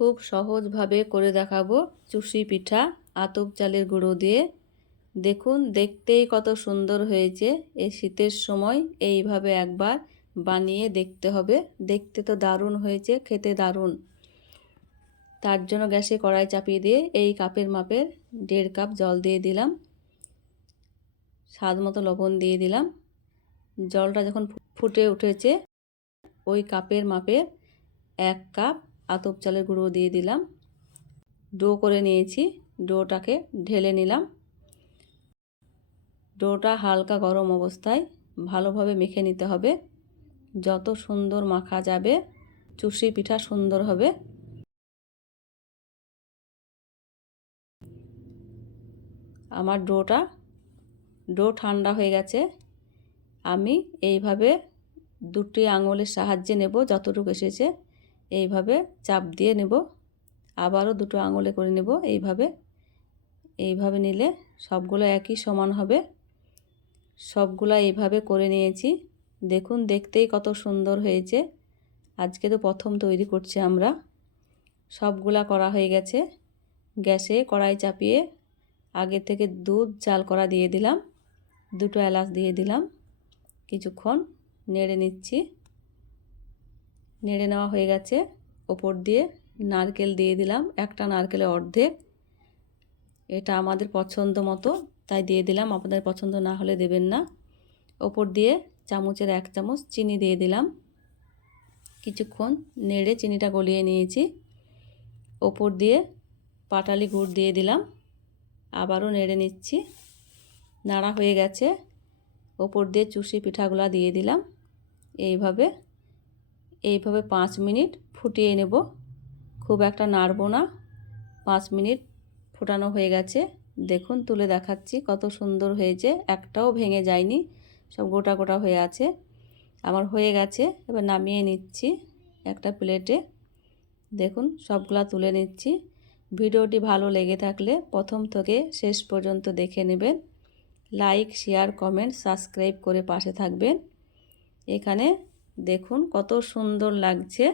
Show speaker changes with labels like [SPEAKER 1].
[SPEAKER 1] খুব সহজভাবে করে দেখাবো। চুষি পিঠা, আতপ চালের গুঁড়ো দিয়ে। দেখুন, দেখতেই কত সুন্দর হয়েছে। এই শীতের সময় এইভাবে একবার বানিয়ে দেখতে হবে। দেখতে তো দারুণ হয়েছে, খেতে দারুণ। তার জন্য গ্যাসে কড়াই চাপিয়ে দিয়ে এই কাপের মাপের দেড় কাপ জল দিয়ে দিলাম। স্বাদ মতো লবণ দিয়ে দিলাম। জলটা যখন ফুটে উঠেছে, ওই কাপের মাপের এক কাপ আতপ চালের গুঁড়ো দিয়ে দিলাম। ডো করে নিয়েছি। ডোটাকে ঢেলে নিলাম। ডোটা হালকা গরম অবস্থায় ভালোভাবে মেখে নিতে হবে। যত সুন্দর মাখা যাবে, চুষি পিঠা সুন্দর হবে। আমার ডোটা, ডো ঠান্ডা হয়ে গেছে। আমি এইভাবে দুটি আঙুলের সাহায্যে নেব যতটুকু এসেছে। এইভাবে চাপ দিয়ে নেব। আবারও দুটো আঙুলে করে নেব এইভাবে। এইভাবে নিলে সবগুলো একই সমান হবে। সবগুলো এইভাবে করে নিয়েছি। দেখুন, দেখতেই কত সুন্দর হয়েছে। আজকে তো প্রথম তৈরি করছি আমরা। সবগুলা করা হয়ে গেছে। গ্যাসে কড়াই চাপিয়ে আগে থেকে দুধ, চাল করা দিয়ে দিলাম। দুটো এলাচ দিয়ে দিলাম। কিছুক্ষণ নেড়ে নিচ্ছি। নেড়ে নেওয়া হয়ে গেছে। ওপর দিয়ে নারকেল দিয়ে দিলাম। একটা নারকেলের অর্ধেক। এটা আমাদের পছন্দ মতো, তাই দিয়ে দিলাম। আপনাদের পছন্দ না হলে দেবেন না। ওপর দিয়ে চামচের এক চামচ চিনি দিয়ে দিলাম। কিছুক্ষণ নেড়ে চিনিটা গলিয়ে নিয়েছি। ওপর দিয়ে পাটালি গুড় দিয়ে দিলাম। আবারও নেড়ে নিচ্ছি। নাড়া হয়ে গেছে। ওপর দিয়ে চুষি পিঠাগুলা দিয়ে দিলাম। এইভাবে এইভাবে পাঁচ মিনিট ফুটিয়ে নেব। খুব একটা নাড়বো না। পাঁচ মিনিট ফোটানো হয়ে গেছে। দেখুন, তুলে দেখাচ্ছি কত সুন্দর হয়েছে। একটাও ভেঙে যায়নি। সব গোটা গোটা হয়ে আছে। আমার হয়ে গেছে। এবার নামিয়ে নিচ্ছি একটা প্লেটে। দেখুন, সবগুলা তুলে নিচ্ছি। ভিডিওটি ভালো লেগে থাকলে প্রথম থেকে শেষ পর্যন্ত দেখে নেবেন। লাইক, শেয়ার, কমেন্ট, সাবস্ক্রাইব করে পাশে থাকবেন। এখানে দেখুন কত সুন্দর লাগছে।